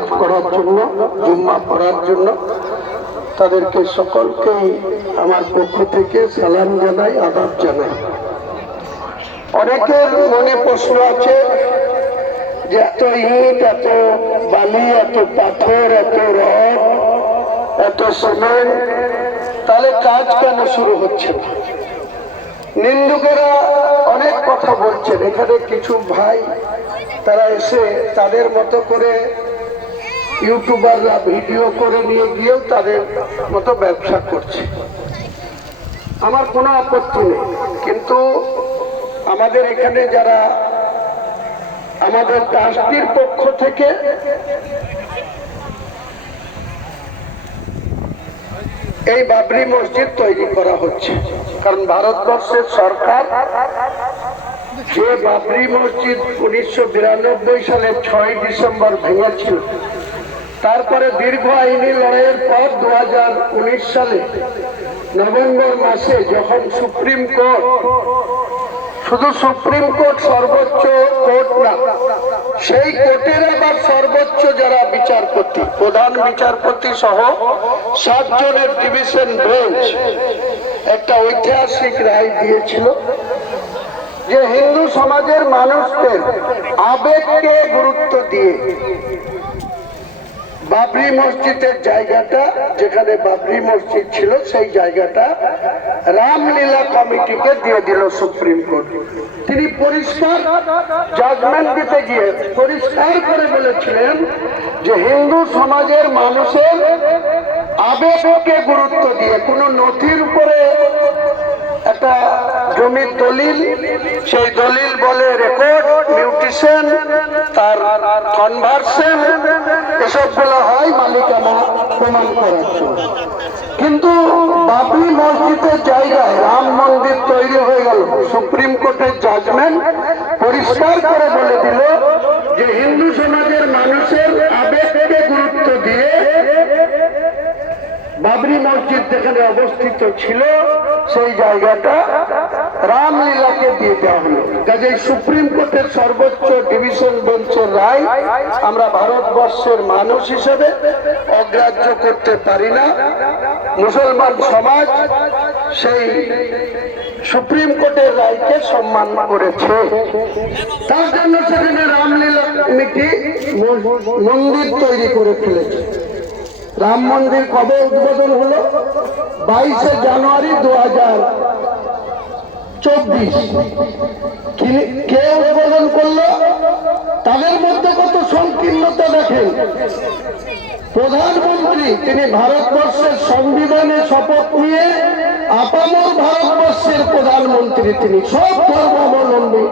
নামাজ পড়ার জন্য, জুম্মা পড়ার জন্য। তাদেরকে সকলকেই আমার পক্ষ থেকে সালাম জানাই, আদাব জানাই। অনেকের মনে প্রশ্ন আছে যে এত ইট, এত বালি, এত পাথর, এত রড, এত সিমেন্ট, তাহলে কাজ কেন শুরু হচ্ছে না? নিন্দুকেরা অনেক কথা বলছেন। এখানে কিছু ভাই তারা এসে তাদের মতো করে ইউটিউবাররা ভিডিও করে নিয়ে গিয়েও তাদের মতো ব্যবসা করছে। আমার কোনো আপত্তি নেই, কিন্তু আমাদের এখানে যারা আমাদের ট্রাস্টির পক্ষ থেকে এই বাবরি মসজিদ তৈরি করা হচ্ছে, কারণ ভারতবর্ষের সরকার যে বাবরি মসজিদ 1992 সালের 6 ডিসেম্বর ভেঙেছিল, তারপরে দীর্ঘ আইনি লড়াইয়ের পর 2019 সালে নভেম্বর মাসে যখন সুপ্রিম কোর্ট, শুধু সুপ্রিম কোর্ট সর্বোচ্চ কোর্ট না, সেই কোর্টের আবার সর্বোচ্চ যারা বিচারপতি, প্রধান বিচারপতি সহ 7 জনের ডিভিশন বেঞ্চ একটা ঐতিহাসিক রায় দিয়েছিল যে হিন্দু সমাজের মানুষদের আবেগকে গুরুত্ব দিয়ে বাবরি মসজিদের জায়গাটা, যেখানে বাবরি মসজিদ ছিল সেই জায়গাটা রামলীলা কমিটিকে দিয়ে দিল সুপ্রিম কোর্ট। তিনি পরিষ্কার জাজমেন্ট দিতে গিয়ে পরিষ্কার করে বলেছিলেন যে হিন্দু সমাজের মানুষের আবেগকে গুরুত্ব দিয়ে, কোনো নথির উপরে একটা জমির দলিল, সেই দলিল বলে রেকর্ড, মিউটেশন, তার কনভার্সন, এসবগুলো হয় মালিকানা প্রমাণ করার জন্য। কিন্তু বাবরি মসজিদের জায়গায় রাম মন্দির তৈরি হয়ে গেল। সুপ্রিম কোর্টের জাজমেন্ট পরিষ্কার করে বলে দিল যে হিন্দু সমাজের মানুষের আবেগকে গুরুত্ব দিয়ে বাবরি মসজিদ যেখানে অবস্থিত ছিল সেই জায়গাটা রামলীলাকে দিয়ে দেওয়া হলো। কাজেই সুপ্রিম কোর্টের সর্বোচ্চ ডিভিশন বেঞ্চের রায় আমরা ভারতবর্ষের মানুষ হিসেবে অগ্রাহ্য করতে পারি না। মুসলমান সমাজ সেই সুপ্রিম কোর্টের রায়কে সম্মান করেছে, তার জন্য সেখানে রামলীলা কমিটি মন্দির তৈরি করে ফেলেছে। রাম মন্দির কবে উদ্বোধন হলো? 22 জানুয়ারি 2024। কে উদ্বোধন করলো? তাদের মধ্যে কত সংকীর্ণতা দেখেন। প্রধানমন্ত্রী, তিনি ভারতবর্ষের সংবিধানে শপথ নিয়ে আপামর ভারতবর্ষের প্রধানমন্ত্রী, তিনি সব ধর্মাবলম্বী